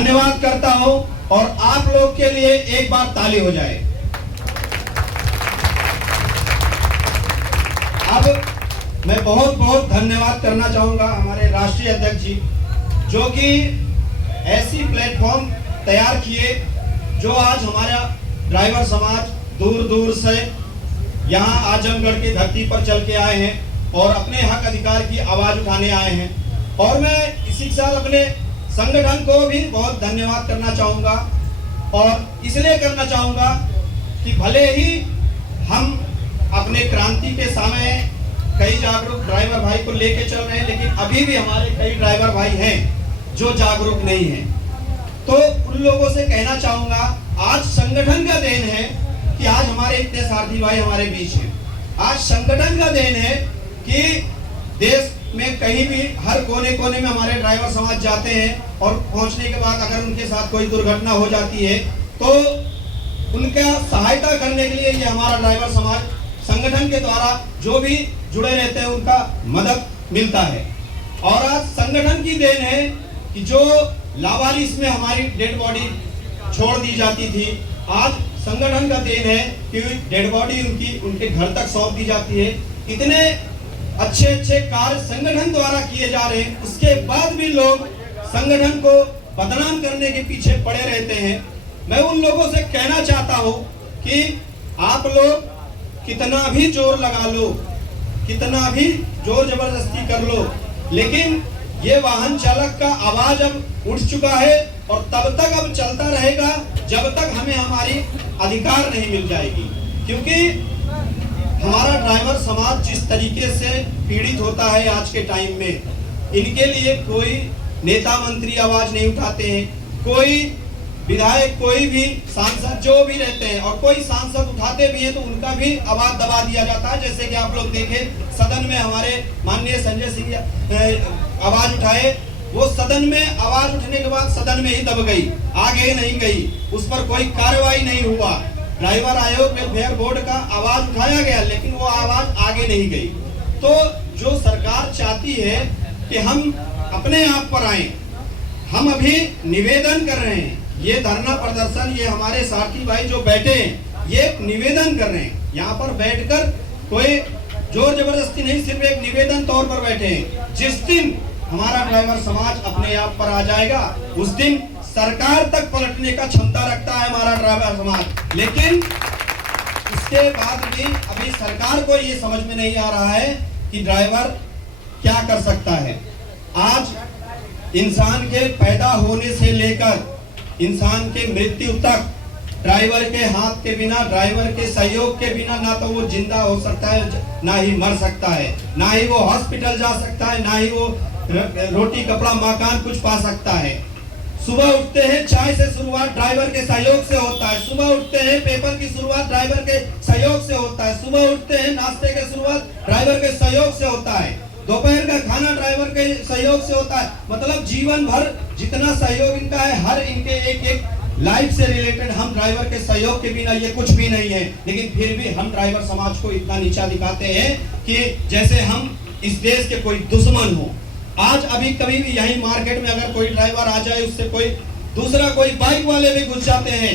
धन्यवाद करता हूं और आप लोग के लिए एक बार ताली हो जाए। अब मैं बहुत बहुत धन्यवाद करना चाहूंगा हमारे राष्ट्रीय अध्यक्ष जी, जो कि ऐसी प्लेटफॉर्म तैयार किए जो आज हमारा ड्राइवर समाज दूर दूर से यहाँ आजमगढ़ की धरती पर चल के आए हैं और अपने हक अधिकार की आवाज उठाने आए हैं। और मैं इसी के साथ अपने संगठन को भी बहुत धन्यवाद करना चाहूँगा, और इसलिए करना चाहूँगा कि भले ही हम अपने क्रांति के समय कई जागरूक ड्राइवर भाई को लेके चल रहे हैं, लेकिन अभी भी हमारे कई ड्राइवर भाई हैं जो जागरूक नहीं हैं। तो उन लोगों से कहना चाहूँगा, आज संगठन का देन है कि आज हमारे इतने सारथी भाई हमारे बीच हैं। आज संगठन का देन है कि देश में कहीं भी हर कोने कोने में हमारे ड्राइवर समाज जाते हैं और पहुंचने के बाद अगर उनके साथ कोई दुर्घटना हो जाती है तो उनका सहायता करने के लिए ये हमारा ड्राइवर समाज संगठन के द्वारा जो भी जुड़े रहते हैं उनका मदद मिलता है। और आज संगठन की देन है कि जो लावारिस में हमारी डेड बॉडी छोड़ दी जाती थी, आज संगठन का देन है कि डेड बॉडी उनके घर तक सौंप दी जाती है। इतने अच्छे अच्छे कार्य संगठन द्वारा किए जा रहे हैं, उसके बाद भी लोग संगठन को बदनाम करने के पीछे पड़े रहते हैं। मैं उन लोगों से कहना चाहता हूं कि आप लोग कितना भी जोर लगा लो, कितना भी जोर जबरदस्ती कर लो, लेकिन ये वाहन चालक का आवाज अब उठ चुका है और तब तक अब चलता रहेगा जब तक हमें हमारी अधिकार नहीं मिल जाएगी। क्योंकि हमारा ड्राइवर समाज जिस तरीके से पीड़ित होता है आज के टाइम में, इनके लिए कोई नेता मंत्री आवाज नहीं उठाते हैं, कोई विधायक, कोई भी सांसद जो भी रहते हैं, और कोई सांसद उठाते भी हैं तो उनका भी आवाज दबा दिया जाता है। जैसे कि आप लोग देखें, सदन में हमारे माननीय संजय सिंह आवाज उठाए, वो सदन में आवाज उठने के बाद सदन में ही दब गई, आगे नहीं गई, उस पर कोई कार्रवाई नहीं हुआ। ड्राइवर आयोग वेलफेयर बोर्ड का आवाज उठाया गया लेकिन वो आवाज आगे नहीं गई। तो जो सरकार चाहती है कि हम अपने आप पर आए, हम अभी निवेदन कर रहे हैं, ये धरना प्रदर्शन, ये हमारे साथी भाई जो बैठे हैं ये निवेदन कर रहे हैं। यहाँ पर बैठकर कोई जोर जबरदस्ती नहीं, सिर्फ एक निवेदन तौर पर बैठे हैं। जिस दिन हमारा ड्राइवर समाज अपने आप पर आ जाएगा उस दिन सरकार तक पलटने का क्षमता रखता है हमारा ड्राइवर समाज। लेकिन इसके बाद भी अभी सरकार को ये समझ में नहीं आ रहा है कि ड्राइवर क्या कर सकता है। आज इंसान के पैदा होने से लेकर इंसान के मृत्यु तक ड्राइवर के हाथ के बिना, ड्राइवर के सहयोग के बिना ना तो वो जिंदा हो सकता है, ना ही मर सकता है, ना ही वो हॉस्पिटल जा सकता है, ना ही वो रोटी कपड़ा मकान कुछ पा सकता है। सुबह उठते हैं, चाय से शुरुआत ड्राइवर के सहयोग से होता है। सुबह उठते हैं, पेपर की शुरुआत ड्राइवर के सहयोग से होता है। सुबह उठते हैं, नाश्ते की शुरुआत ड्राइवर के सहयोग से होता है। दोपहर का खाना ड्राइवर के सहयोग से होता है। मतलब जीवन भर जितना सहयोग इनका है, हर इनके एक एक लाइफ से रिलेटेड, हम ड्राइवर के सहयोग के बिना ये कुछ भी नहीं है। लेकिन फिर भी हम ड्राइवर समाज को इतना नीचा दिखाते हैं कि जैसे हम इस देश के कोई दुश्मन हो। आज अभी कभी भी यही मार्केट में अगर कोई ड्राइवर आ जाए, उससे कोई दूसरा कोई बाइक वाले भी घुस जाते हैं,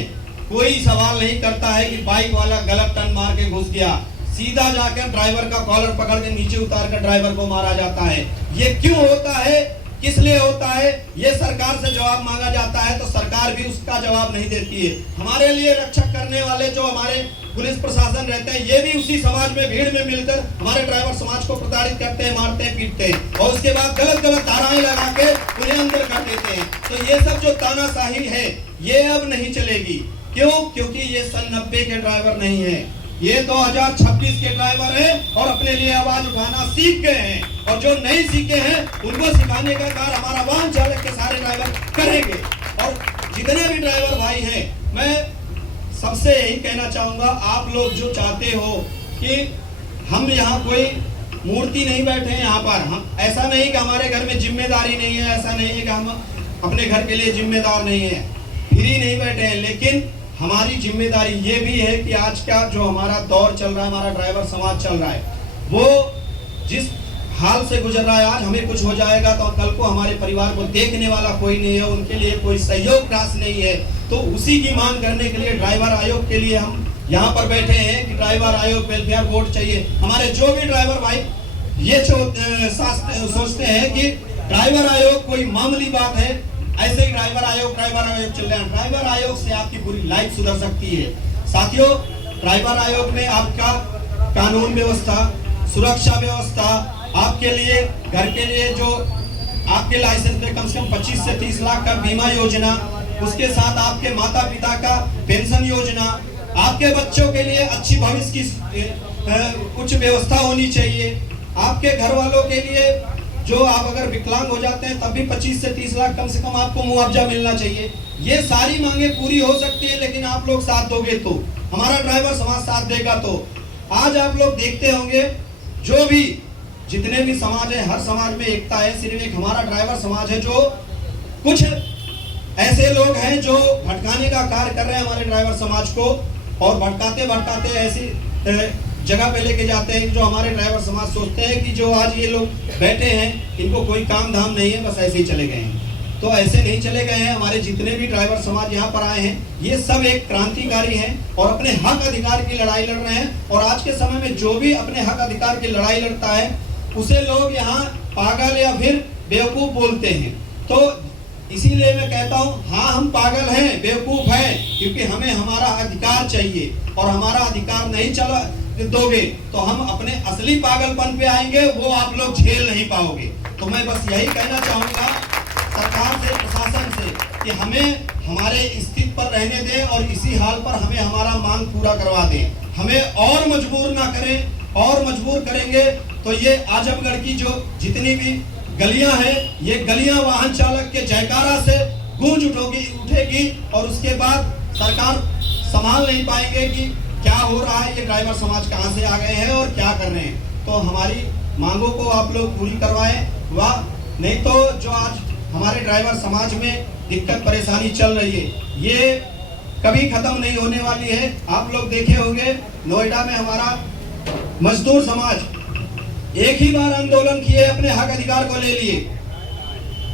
कोई सवाल नहीं करता है कि बाइक वाला गलत टर्न मार के घुस गया, सीधा जाकर ड्राइवर का कॉलर पकड़ के नीचे उतार कर ड्राइवर को मारा जाता है। ये क्यों होता है, किस लिए होता है, ये सरकार से जवाब मांगा जाता है तो सरकार भी उसका जवाब नहीं देती है। हमारे लिए रक्षक करने वाले जो हमारे पुलिस प्रशासन रहते हैं, ये भी उसी समाज में भीड़ में मिलकर हमारे ड्राइवर समाज को प्रताड़ित करते हैं, मारते हैं, पीटते हैं और उसके बाद गलत गलत धाराएं लगा के उन्हें अंदर कर देते हैं। तो ये सब जो तानाशाही है ये अब नहीं चलेगी। क्यों? क्योंकि ये सन 90 के ड्राइवर नहीं है, ये 2026 के ड्राइवर हैं और अपने लिए आवाज उठाना सीख गए हैं। और जो नहीं सीखे हैं उनको सिखाने का कार्य हमारा वाहन चालक के सारे ड्राइवर करेंगे। और जितने भी ड्राइवर भाई हैं, मैं सबसे यही कहना चाहूंगा, आप लोग जो चाहते हो कि हम यहाँ कोई मूर्ति नहीं बैठे हैं, यहाँ पर हम ऐसा नहीं कि हमारे घर में जिम्मेदारी नहीं है, ऐसा नहीं है कि हम अपने घर के लिए जिम्मेदार नहीं है, फ्री नहीं बैठे हैं। लेकिन हमारी जिम्मेदारी ये भी है कि आज का जो हमारा दौर चल रहा है, हमारा ड्राइवर समाज चल रहा है, वो जिस हाल से गुजर रहा है। आज हमें कुछ हो जाएगा तो कल को हमारे परिवार को देखने वाला कोई नहीं है, उनके लिए कोई सहयोग राशि नहीं है। तो उसी की मांग करने के लिए ड्राइवर आयोग के लिए हम यहाँ पर बैठे हैं कि ड्राइवर आयोग वेलफेयर बोर्ड चाहिए। हमारे जो भी ड्राइवर भाई ये सोचते हैं कि ड्राइवर आयोग कोई मामूली बात है, ऐसे ही ड्राइवर आयोग चल रहा है। ड्राइवर आयोग से आपकी पूरी लाइफ सुधर सकती है। साथियों, ड्राइवर आयोग में आपका कानून व्यवस्था, सुरक्षा व्यवस्था, आपके लिए घर के लिए जो आपके लाइसेंस पे कम से कम 25 से 30 लाख का बीमा योजना, उसके साथ आपके माता पिता का पेंशन योजना, आपके बच्चों के लिए अच्छी भविष्य की कुछ व्यवस्था होनी चाहिए। आपके घर वालों के लिए जो आप अगर विकलांग हो जाते हैं तब भी 25 से 30 लाख कम से कम आपको मुआवजा मिलना चाहिए। ये सारी मांगे पूरी हो सकती है, लेकिन आप लोग साथ दोगे तो, हमारा ड्राइवर समाज साथ देगा तो। आज आप लोग देखते होंगे जो भी जितने भी समाज है, हर समाज में एकता है, सिर्फ एक हमारा ड्राइवर समाज है जो कुछ ऐसे लोग हैं जो भटकाने का कार्य कर रहे हैं हमारे ड्राइवर समाज को, और भटकाते भटकाते ऐसी जगह पे लेके जाते हैं जो हमारे ड्राइवर समाज सोचते हैं कि जो आज ये लोग बैठे हैं इनको कोई काम धाम नहीं है, बस ऐसे ही चले गए हैं। तो ऐसे नहीं चले गए हैं। हमारे जितने भी ड्राइवर समाज यहाँ पर आए हैं ये सब एक क्रांतिकारी हैं और अपने हक अधिकार की लड़ाई लड़ रहे हैं। और आज के समय में जो भी अपने हक अधिकार की लड़ाई लड़ता है उसे लोग यहाँ पागल या फिर बेवकूफ बोलते हैं। तो इसीलिए मैं कहता हूँ, हाँ हम पागल हैं, बेवकूफ हैं, क्योंकि हमें हमारा अधिकार चाहिए, और हमारा अधिकार नहीं चला दोगे तो हम अपने असली पागलपन पे आएंगे, वो आप लोग झेल नहीं पाओगे। तो मैं बस यही कहना चाहूंगा सरकार से, प्रशासन से, कि हमें हमारे स्थिति पर रहने दें और इसी हाल पर हमें हमारा मांग पूरा करवा दें। हमें और मजबूर ना करें, और मजबूर करेंगे तो ये आजमगढ़ की जो जितनी भी गलियां हैं, ये गलियां वाहन चालक के जयकारा से गूंज उठेगी, और उसके बाद सरकार संभाल नहीं पाएंगे कि क्या हो रहा है, ये ड्राइवर समाज कहां से आ गए हैं और क्या कर रहे हैं। तो हमारी मांगों को आप लोग पूरी करवाएं, वाह, नहीं तो जो आज हमारे ड्राइवर समाज में दिक्कत परेशानी चल रही है ये कभी खत्म नहीं होने वाली है। आप लोग देखे होंगे नोएडा में हमारा मजदूर समाज एक ही बार आंदोलन किए, अपने हक अधिकार को ले लिए।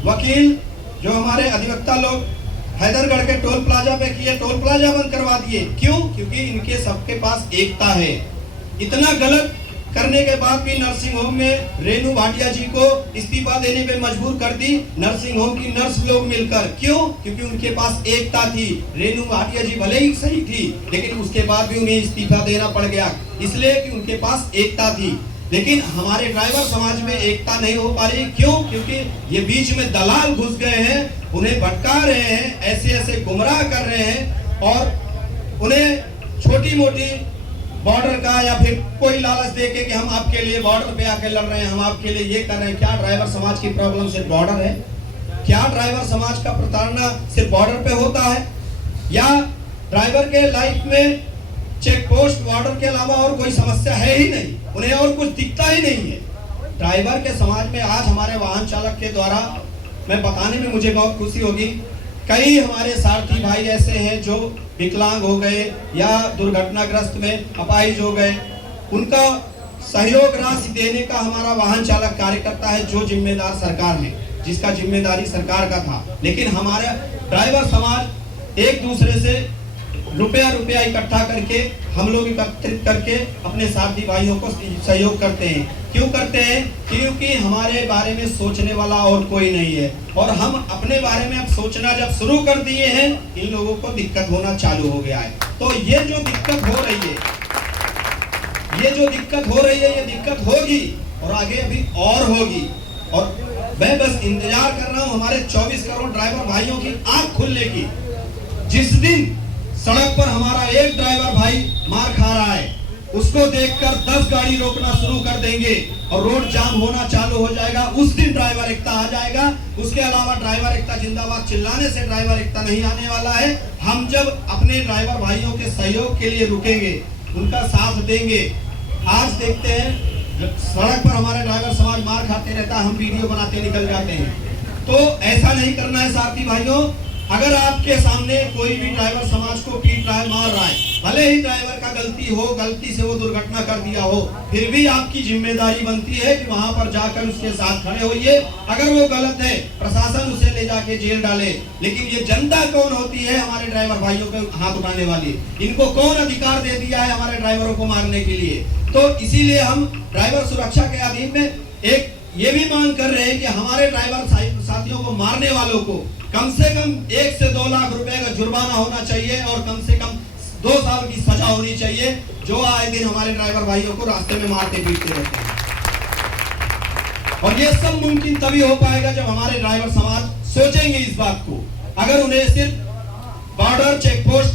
वकील जो हमारे अधिवक्ता लोग हैदरगढ़ के टोल प्लाजा पे किए, टोल प्लाजा बंद करवा दिए। क्यों? क्योंकि इनके सबके पास एकता है। इतना गलत करने के बाद भी नर्सिंग होम में रेणु भाटिया जी को इस्तीफा देने पे मजबूर कर दी नर्सिंग होम की नर्स लोग मिलकर। क्यों? क्योंकि उनके पास एकता थी। रेणु भाटिया जी भले ही सही थी, लेकिन उसके बाद भी उन्हें इस्तीफा देना पड़ गया, इसलिए कि उनके पास एकता थी। लेकिन हमारे ड्राइवर समाज में एकता नहीं हो पा रही। क्यों? क्योंकि ये बीच में दलाल घुस गए हैं, उन्हें भटका रहे हैं, ऐसे ऐसे गुमराह कर रहे हैं, और उन्हें छोटी मोटी बॉर्डर का या फिर कोई लालच देके कि हम आपके लिए बॉर्डर पे आके लड़ रहे हैं, हम आपके लिए ये कर रहे हैं। क्या ड्राइवर समाज की प्रॉब्लम सिर्फ बॉर्डर है? क्या ड्राइवर समाज का प्रताड़ना सिर्फ बॉर्डर पे होता है? या ड्राइवर के लाइफ में चेक पोस्ट, बॉर्डर के अलावा और कोई समस्या है ही नहीं, उन्हें और कुछ दिखता ही नहीं है? ड्राइवर के समाज में आज हमारे वाहन चालक के द्वारा मैं बताने में मुझे बहुत खुशी होगी, कई हमारे सारथी भाई ऐसे हैं जो विकलांग हो गए या दुर्घटनाग्रस्त में अपाहिज हो गए, उनका सहयोग राशि देने का हमारा वाहन चालक कार्यकर्ता है, जो जिम्मेदार सरकार है, जिसका जिम्मेदारी सरकार का था। लेकिन हमारा ड्राइवर समाज एक दूसरे से रुपया इकट्ठा करके, हम लोग एकत्रित करके अपने साथी भाइयों को सहयोग करते हैं। क्यों करते हैं? क्योंकि हमारे बारे में सोचने वाला और कोई नहीं है, और हम अपने बारे में अब सोचना जब शुरू कर दिए हैं, इन लोगों को दिक्कत होना चालू हो गया है। तो ये जो दिक्कत हो रही है, ये दिक्कत होगी और आगे अभी और होगी। और मैं बस इंतजार कर रहा हूँ हमारे 24 करोड़ ड्राइवर भाइयों की आंख खुलने की। जिस दिन सड़क पर हमारा एक ड्राइवर भाई मार खा रहा है, उसको देखकर 10 गाड़ी रोकना शुरू कर देंगे और रोड जाम होना चालू हो जाएगा। उस दिन ड्राइवर एकता आ जाएगा। उसके अलावा ड्राइवर एकता जिंदाबाद चिल्लाने से ड्राइवर एकता नहीं आने वाला है। हम जब अपने ड्राइवर भाइयों के सहयोग के लिए रुकेंगे, उनका साथ देंगे। आज देखते हैं सड़क पर हमारे ड्राइवर समाज मार खाते रहता है, हम वीडियो बनाते निकल जाते हैं। तो ऐसा नहीं करना है साथी भाइयों। अगर आपके सामने कोई भी ड्राइवर समाज को पीट रहा है, मार रहा है, भले ही ड्राइवर का गलती हो, गलती से वो दुर्घटना कर दिया हो, फिर भी आपकी जिम्मेदारी बनती है कि वहां पर जाकर उसके साथ खड़े होइए। अगर वो गलत है, प्रशासन उसे ले जाके जेल डाले, लेकिन ये जनता कौन होती है हमारे ड्राइवर भाइयों पे हाथ उठाने वाली? इनको कौन अधिकार दे दिया है हमारे ड्राइवरों को मारने के लिए? तो इसीलिए हम ड्राइवर सुरक्षा के अधीन में एक ये भी मांग कर रहे हैं कि हमारे ड्राइवर साथियों को मारने वालों को कम से कम 1 से 2 लाख रुपए का जुर्माना होना चाहिए और कम से कम 2 साल की सजा होनी चाहिए, जो आए दिन हमारे ड्राइवर भाइयों को रास्ते में मारते पीटते रहते हैं। और ये सब मुमकिन तभी हो पाएगा जब हमारे ड्राइवर समाज सोचेंगे इस बात को। अगर उन्हें सिर्फ बॉर्डर चेक पोस्ट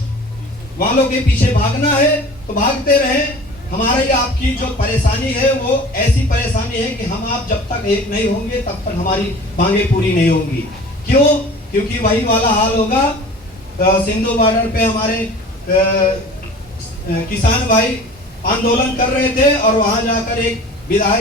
वालों के पीछे भागना है तो भागते रहें। हमारी आपकी जो परेशानी है वो ऐसी परेशानी है कि हम आप जब तक एक नहीं होंगे तब तक हमारी मांगे पूरी नहीं होंगी। क्यों? क्योंकि वही वाला हाल होगा। सिंधु बॉर्डर पे हमारे किसान भाई आंदोलन कर रहे थे और वहां जाकर एक विधायक